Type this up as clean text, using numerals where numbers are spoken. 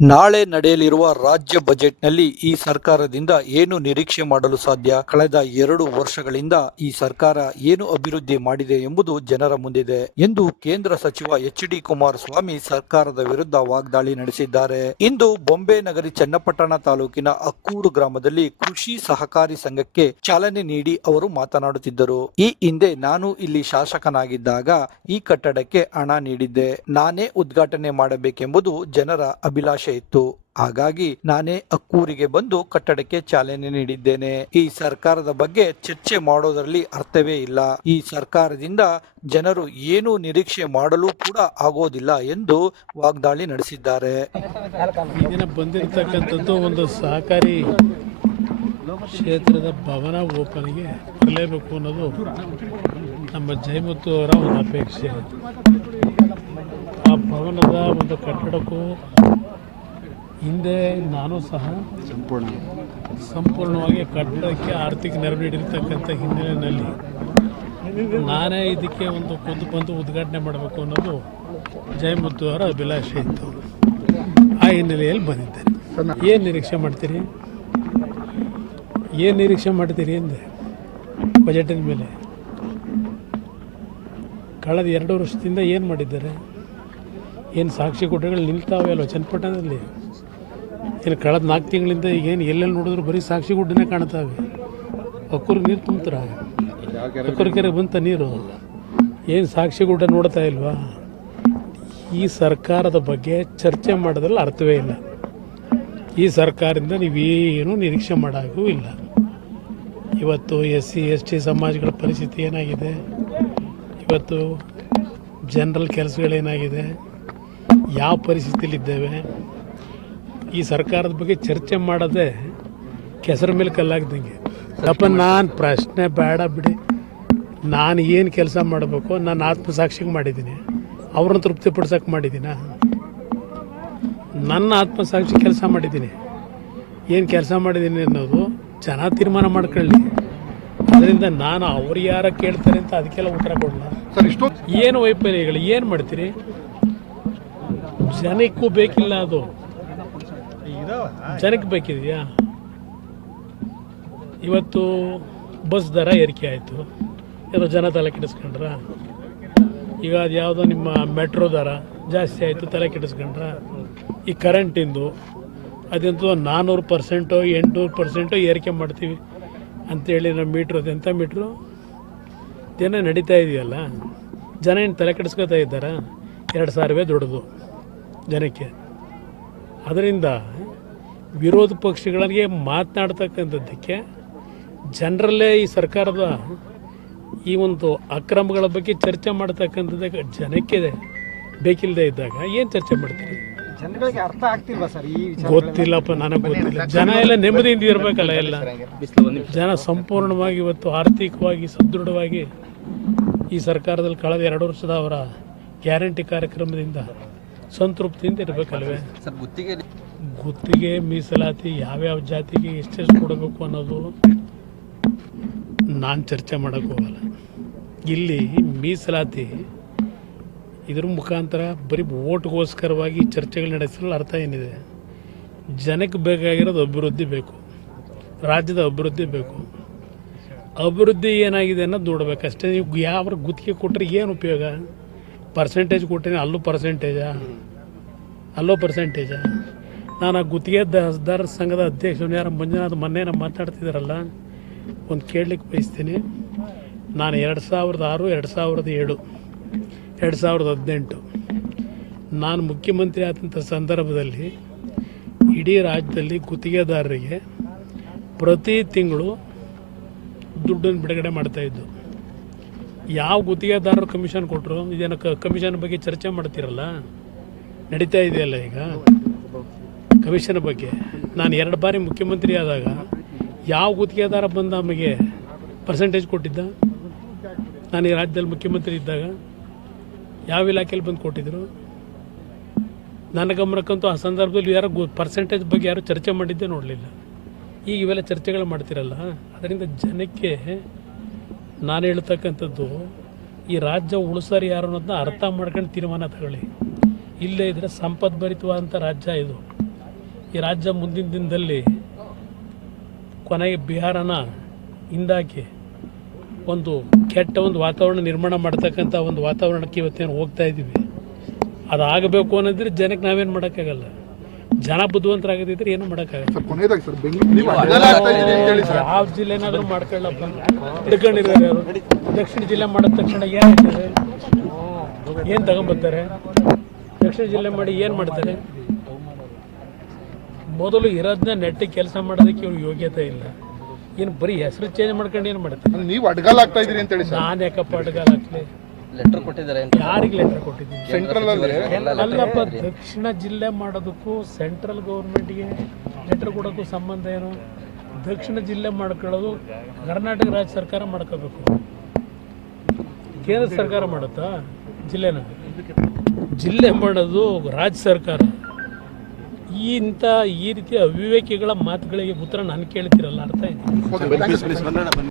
ನಾಳೆ ನಡೆಯಲಿರುವ ರಾಜ್ಯ ಬಜೆಟ್ನಲ್ಲಿ ಈ ಸರ್ಕಾರದಿಂದ ಏನು ನಿರೀಕ್ಷೆ ಮಾಡಲು ಸಾಧ್ಯ? ಕಳೆದ 2 ವರ್ಷಗಳಿಂದ ಈ ಸರ್ಕಾರ ಏನು ಅಭಿವೃದ್ಧಿ ಮಾಡಿದೆ ಎಂಬುದು ಜನರ ಮುಂದಿದೆ ಎಂದು ಕೇಂದ್ರ ಸಚಿವ ಎಚ್.ಡಿ. ಕುಮಾರಸ್ವಾಮಿ ಸರ್ಕಾರದ ವಿರುದ್ಧ ವಾಗ್ದಾಳಿ ನಡೆಸಿದ್ದಾರೆ. ಇಂದು ಬೊಂಬೆ ನಗರಿ ಚನ್ನಪಟ್ಟಣ ತಾಲೂಕಿನ ಅಕ್ಕೂರು ಗ್ರಾಮದಲ್ಲಿ ಕೃಷಿ ಸಹಕಾರಿ ಸಂಘಕ್ಕೆ ಚಾಲನೆ ನೀಡಿ ಅವರು ಮಾತನಾಡುತ್ತಿದ್ದರು. ಈ ಹಿಂದೆ ನಾನು ಇಲ್ಲಿ ಶಾಸಕನಾಗಿದ್ದಾಗ ಈ ಕಟ್ಟಡಕ್ಕೆ ಹಣ ನೀಡಿದ್ದೆ. ನಾನೇ ಉದ್ಘಾಟನೆ ಮಾಡಬೇಕೆಂಬುದು ಜನರ ಅಭಿಲಾಷೆ ಇತ್ತು. ಹಾಗಾಗಿ ನಾನೇ ಅಕ್ಕೂರಿಗೆ ಬಂದು ಕಟ್ಟಡಕ್ಕೆ ಚಾಲನೆ ನೀಡಿದ್ದೇನೆ. ಈ ಸರ್ಕಾರದ ಬಗ್ಗೆ ಚರ್ಚೆ ಮಾಡೋದರಲ್ಲಿ ಅರ್ಥವೇ ಇಲ್ಲ. ಈ ಸರ್ಕಾರದಿಂದ ಜನರು ಏನು ನಿರೀಕ್ಷೆ ಮಾಡಲು ಕೂಡ ಆಗೋದಿಲ್ಲ ಎಂದು ವಾಗ್ದಾಳಿ ನಡೆಸಿದ್ದಾರೆ. ಈ ದಿನ ಬಂದಿರತಕ್ಕಂಥದ್ದು ಒಂದು ಸಹಕಾರಿ ಕ್ಷೇತ್ರದ ಭವನ ಓಪನ್ಗೆ ಬರಲೇಬೇಕು ಅನ್ನೋದು ನಮ್ಮ ಜಯಮುತ್ತು ಅವರ ಒಂದು ಅಪೇಕ್ಷೆ. ಆ ಭವನದ ಒಂದು ಕಟ್ಟಡಕ್ಕೂ ಹಿಂದೆ ನಾನು ಸಹ ಸಂಪೂರ್ಣವಾಗಿ ಕಟ್ಟಡಕ್ಕೆ ಆರ್ಥಿಕ ನೆರವು ನೀಡಿರ್ತಕ್ಕಂಥ ಹಿನ್ನೆಲೆಯಲ್ಲಿ ನಾನೇ ಇದಕ್ಕೆ ಒಂದು ಖುದ್ದು ಬಂದು ಉದ್ಘಾಟನೆ ಮಾಡಬೇಕು ಅನ್ನೋದು ಜಯಮುತ್ತು ಅವರ ಅಭಿಲಾಷೆ ಇತ್ತು. ಆ ಹಿನ್ನೆಲೆಯಲ್ಲಿ ಬಂದಿದ್ದೇನೆ. ಏನು ನಿರೀಕ್ಷೆ ಮಾಡ್ತೀರಿ? ಏನು ನಿರೀಕ್ಷೆ ಮಾಡ್ತೀರಿ ಎಂದೆ ಬಜೆಟಿನ ಮೇಲೆ? ಕಳೆದ 2 ವರ್ಷದಿಂದ ಏನು ಮಾಡಿದ್ದಾರೆ? ಏನು ಸಾಕ್ಷಿ ಕೊಟ್ಟರೆಗಳು ನಿಲ್ತಾವೆ ಅಲ್ವ ಚನ್ನಪಟ್ಟಣದಲ್ಲಿ? ಏನು ಕಳೆದ 4 ತಿಂಗಳಿಂದ ಈಗೇನು ಎಲ್ಲೆಲ್ಲಿ ನೋಡಿದ್ರು ಬರೀ ಸಾಕ್ಷಿ ಗುಡ್ಡನೇ ಕಾಣ್ತಾವೆ. ಅಕ್ಕೂರಿಗೆ ನೀರು ತುಂಬ್ತಾರ? ಅಕ್ಕೂರು ಕೆರೆಗೆ ಬಂತ ನೀರು? ಏನು ಸಾಕ್ಷಿ ಗುಡ್ಡ ನೋಡ್ತಾ ಇಲ್ವಾ? ಈ ಸರ್ಕಾರದ ಬಗ್ಗೆ ಚರ್ಚೆ ಮಾಡೋದ್ರಲ್ಲಿ ಅರ್ಥವೇ ಇಲ್ಲ. ಈ ಸರ್ಕಾರದಿಂದ ನೀವೇನು ನಿರೀಕ್ಷೆ ಮಾಡೋಕ್ಕೂ ಇಲ್ಲ. ಇವತ್ತು SC ST ಸಮಾಜಗಳ ಪರಿಸ್ಥಿತಿ ಏನಾಗಿದೆ, ಇವತ್ತು ಜನರಲ್ ಕೆಲಸಗಳೇನಾಗಿದೆ, ಯಾವ ಪರಿಸ್ಥಿತಿಯಲ್ಲಿದ್ದೇವೆ, ಈ ಸರ್ಕಾರದ ಬಗ್ಗೆ ಚರ್ಚೆ ಮಾಡೋದೇ ಕೆಸರ ಮೇಲೆ ಕಲ್ಲಾಗ್ದಂಗೆ. ಅಪ್ಪ ನಾನು ಪ್ರಶ್ನೆ ಬೇಡ ಬಿಡಿ. ನಾನು ಏನು ಕೆಲಸ ಮಾಡಬೇಕು ನಾನು ಆತ್ಮಸಾಕ್ಷಿಗೆ ಮಾಡಿದ್ದೀನಿ. ಅವ್ರನ್ನ ತೃಪ್ತಿಪಡಿಸೋಕೆ ಮಾಡಿದ್ದೀನ? ನನ್ನ ಆತ್ಮಸಾಕ್ಷಿ ಕೆಲಸ ಮಾಡಿದ್ದೀನಿ. ಏನು ಕೆಲಸ ಮಾಡಿದ್ದೀನಿ ಅನ್ನೋದು ಜನ ತೀರ್ಮಾನ ಮಾಡ್ಕೊಳ್ಳಿ. ಅದರಿಂದ ನಾನು ಅವ್ರು ಯಾರ ಕೇಳ್ತಾರೆ ಅಂತ ಅದಕ್ಕೆಲ್ಲ ಉತ್ತರ ಕೊಡಲ್ಲ. ಏನು ವೈಫಲ್ಯಗಳು ಏನು ಮಾಡ್ತೀರಿ? ಜನಕ್ಕೂ ಬೇಕಿಲ್ಲ, ಅದು ಜನಕ್ಕೆ ಬೇಕಿದೆಯಾ? ಇವತ್ತು ಬಸ್ ದರ ಏರಿಕೆ ಆಯಿತು, ಏನೋ ಜನ ತಲೆ ಕೆಡಿಸ್ಕೊಂಡ್ರ? ಈಗ ಅದು ಯಾವುದೋ ನಿಮ್ಮ ಮೆಟ್ರೋ ದರ ಜಾಸ್ತಿ ಆಯಿತು, ತಲೆ ಕೆಡಿಸ್ಕೊಂಡ್ರ? ಈ ಕರೆಂಟಿಂದು ಅದಂತೂ 400% 800% ಏರಿಕೆ ಮಾಡ್ತೀವಿ ಅಂಥೇಳಿ ನಮ್ಮ ಮೀಟ್ರು, ಅದೆಂಥ ಮೀಟ್ರು ಇದೇನೋ ನಡೀತಾ ಇದೆಯಲ್ಲ. ಜನ ಏನು ತಲೆ ಕೆಡಿಸ್ಕೊತಾ ಇದ್ದಾರಾ? 2,000 ದೊಡ್ಡದು ಜನಕ್ಕೆ. ಅದರಿಂದ ವಿರೋಧ ಪಕ್ಷಗಳಿಗೆ ಮಾತನಾಡ್ತಕ್ಕಂಥದ್ದಕ್ಕೆ ಜನರಲ್ಲೇ ಈ ಸರ್ಕಾರದ ಈ ಒಂದು ಅಕ್ರಮಗಳ ಬಗ್ಗೆ ಚರ್ಚೆ ಮಾಡ್ತಕ್ಕಂಥದ್ದಕ್ಕೆ ಜನಕ್ಕೆ ಬೇಕಿಲ್ಲದೆ ಇದ್ದಾಗ ಏನು ಚರ್ಚೆ ಮಾಡ್ತೀರಿ? ಜನಗಳಿಗೆ ಅರ್ಥ ಆಗ್ತಿಲ್ವಾ ಸರ್? ಗೊತ್ತಿಲ್ಲಪ್ಪ, ನನಗೆ ಗೊತ್ತಿಲ್ಲ. ಜನ ಎಲ್ಲ ನೆಮ್ಮದಿಯಿಂದ ಇರಬೇಕಲ್ಲ. ಎಲ್ಲ ಜನ ಸಂಪೂರ್ಣವಾಗಿ ಇವತ್ತು ಆರ್ಥಿಕವಾಗಿ ಸದೃಢವಾಗಿ ಈ ಸರ್ಕಾರದಲ್ಲಿ ಕಳೆದ 2 ವರ್ಷದ ಅವರ ಗ್ಯಾರಂಟಿ ಕಾರ್ಯಕ್ರಮದಿಂದ ಸಂತೃಪ್ತಿಯಿಂದ ಇರಬೇಕಲ್ವೇ? ಗುತ್ತಿಗೆ ಮೀಸಲಾತಿ ಯಾವ್ಯಾವ ಜಾತಿಗೆ ಎಷ್ಟೆಷ್ಟು ಕೊಡಬೇಕು ಅನ್ನೋದು ನಾನು ಚರ್ಚೆ ಮಾಡೋಕ್ಕೆ ಹೋಗಲ್ಲ. ಇಲ್ಲಿ ಮೀಸಲಾತಿ ಇದ್ರ ಮುಖಾಂತರ ಬರೀ ಓಟ್ಗೋಸ್ಕರವಾಗಿ ಚರ್ಚೆಗಳು ನಡೆಸಲು ಅರ್ಥ ಏನಿದೆ? ಜನಕ್ಕೆ ಬೇಕಾಗಿರೋದು ಅಭಿವೃದ್ಧಿ ಬೇಕು, ರಾಜ್ಯದ ಅಭಿವೃದ್ಧಿ ಬೇಕು. ಅಭಿವೃದ್ಧಿ ಏನಾಗಿದೆ ಅನ್ನೋದು ನೋಡ್ಬೇಕಷ್ಟೇ. ನೀವು ಯಾವ ಗುತ್ತಿಗೆ ಕೊಟ್ಟರೆ ಏನು ಉಪಯೋಗ? ಪರ್ಸೆಂಟೇಜ್ ಕೊಟ್ಟರೆ ಅಲ್ಲೂ ಪರ್ಸೆಂಟೇಜಾ? ನಾನು ಆ ಗುತ್ತಿಗೆದಾರರ ಸಂಘದ ಅಧ್ಯಕ್ಷರು ಯಾರು ಮಂಜುನಾಥ್ ಮೊನ್ನೆ ಮಾತಾಡ್ತಿದ್ದಾರಲ್ಲ, ಒಂದು ಕೇಳಲಿಕ್ಕೆ ಬಯಸ್ತೀನಿ. ನಾನು 2006, 2007, 2018 ನಾನು ಮುಖ್ಯಮಂತ್ರಿ ಆದಂಥ ಸಂದರ್ಭದಲ್ಲಿ ಇಡೀ ರಾಜ್ಯದಲ್ಲಿ ಗುತ್ತಿಗೆದಾರರಿಗೆ ಪ್ರತಿ ತಿಂಗಳು ದುಡ್ಡನ್ನು ಬಿಡುಗಡೆ ಮಾಡ್ತಾಯಿದ್ದು. ಯಾವ ಗುತ್ತಿಗೆದಾರರು ಕಮಿಷನ್ ಕೊಟ್ಟರು? ಇದೇನು ಕಮಿಷನ್ ಬಗ್ಗೆ ಚರ್ಚೆ ಮಾಡ್ತಿರಲ್ಲ, ನಡೀತಾ ಇದೆಯಲ್ಲ ಈಗ ಕಮಿಷನ್ ಬಗ್ಗೆ. ನಾನು 2 ಬಾರಿ ಮುಖ್ಯಮಂತ್ರಿ ಆದಾಗ ಯಾವ ಗುತ್ತಿಗೆದಾರ ಬಂದು ನಮಗೆ ಪರ್ಸೆಂಟೇಜ್ ಕೊಟ್ಟಿದ್ದ? ನಾನು ಈ ರಾಜ್ಯದಲ್ಲಿ ಮುಖ್ಯಮಂತ್ರಿ ಇದ್ದಾಗ ಯಾವ ಇಲಾಖೆಯಲ್ಲಿ ಬಂದು ಕೊಟ್ಟಿದ್ದರು? ನನ್ನ ಗಮನಕ್ಕಂತೂ ಆ ಸಂದರ್ಭದಲ್ಲಿ ಯಾರು ಪರ್ಸೆಂಟೇಜ್ ಬಗ್ಗೆ ಯಾರು ಚರ್ಚೆ ಮಾಡಿದ್ದೇ ನೋಡಲಿಲ್ಲ. ಈಗ ಇವೆಲ್ಲ ಚರ್ಚೆಗಳು ಮಾಡ್ತಿರಲ್ಲ. ಅದರಿಂದ ಜನಕ್ಕೆ ನಾನು ಹೇಳ್ತಕ್ಕಂಥದ್ದು, ಈ ರಾಜ್ಯ ಉಳಿಸೋರು ಯಾರು ಅನ್ನೋದನ್ನ ಅರ್ಥ ಮಾಡ್ಕೊಂಡು ತೀರ್ಮಾನ ತಗೊಳ್ಳಿ. ಇಲ್ಲೇ ಇದ್ದರೆ ಸಂಪದ್ಭರಿತವಾದಂಥ ರಾಜ್ಯ ಇದು. ಈ ರಾಜ್ಯ ಮುಂದಿನ ದಿನದಲ್ಲಿ ಕೊನೆಗೆ ಬಿಹಾರನ ಹಿಂದಾಕಿ ಒಂದು ಕೆಟ್ಟ ಒಂದು ವಾತಾವರಣ ನಿರ್ಮಾಣ ಮಾಡ್ತಕ್ಕಂಥ ಒಂದು ವಾತಾವರಣಕ್ಕೆ ಇವತ್ತೇನು ಹೋಗ್ತಾ ಇದ್ದೀವಿ. ಅದಾಗಬೇಕು ಅನ್ನೋದ್ರೆ ಜನಕ್ಕೆ ನಾವೇನು ಮಾಡೋಕ್ಕಾಗಲ್ಲ. ಜನ ಬುದ್ಧಿವಂತರಾಗದಿದ್ರೆ ಏನು ಮಾಡೋಕ್ಕಾಗಲ್ಲ. ಯಾವ ಜಿಲ್ಲೆನಾದರೂ ಮಾಡ್ಕೊಳ್ಳಪ್ಪ, ಹಿಡ್ಕೊಂಡಿದ್ದಾರೆ ಅವರು. ದಕ್ಷಿಣ ಜಿಲ್ಲೆ ಮಾಡಿದ ತಕ್ಷಣ ಏನಾಗ್ತದೆ, ಏನು ತಗೊಂಬರ್ತಾರೆ? ದಕ್ಷಿಣ ಜಿಲ್ಲೆ ಮಾಡಿ ಏನು ಮಾಡ್ತಾರೆ? ಮೊದಲು ಇರೋದನ್ನ ನೆಟ್ಟಿಗೆ ಕೆಲಸ ಮಾಡೋದಕ್ಕೆ ಇವ್ರಿಗೆ ಯೋಗ್ಯತೆ ಇಲ್ಲ. ಏನು ಬರೀ ಹೆಸರು ಚೇಂಜ್ ಮಾಡ್ಕೊಂಡು ಏನು ಮಾಡ್ತಾರೆ? ನೀವು ಅಡ್ಗಾಲ ಆಗ್ತಾ ಇದೀರಿ ಅಂತ ಹೇಳಿ ನಾನು ಯಾಕಪ್ಪ ಅಡ್ಗಾಲ ಹಾಕ್ಲಿ? ಲೆಟರ್ ಕೊಟ್ಟಿದ್ದಾರೆ. ಯಾರಿಗೆ ಲೆಟರ್ ಕೊಟ್ಟಿದ್ದೀನಿ? ಸೆಂಟ್ರಲ್ ಅಲ್ಲಪ್ಪ, ದಕ್ಷಿಣ ಜಿಲ್ಲೆ ಮಾಡೋದಕ್ಕೂ ಸೆಂಟ್ರಲ್ ಗೌರ್ಮೆಂಟ್ಗೆ ಲೆಟರ್ ಕೊಡೋಕ್ಕೂ ಸಂಬಂಧ ಏನು? ದಕ್ಷಿಣ ಜಿಲ್ಲೆ ಮಾಡ್ಕೊಳ್ಳೋದು ಕರ್ನಾಟಕ ರಾಜ್ಯ ಸರ್ಕಾರ ಮಾಡ್ಕೋಬೇಕು. ಕೇಂದ್ರ ಸರ್ಕಾರ ಮಾಡುತ್ತಾ ಜಿಲ್ಲೆನ? ಜಿಲ್ಲೆ ಮಾಡೋದು ರಾಜ್ಯ ಸರ್ಕಾರ. ಈ ರೀತಿಯ ಅವಿವೇಕಿಗಳ ಮಾತುಗಳಿಗೆ ಉತ್ತರ ನಾನು ಕೇಳ್ತಿರಲ್ಲ, ಅರ್ಥ ಇದೆ.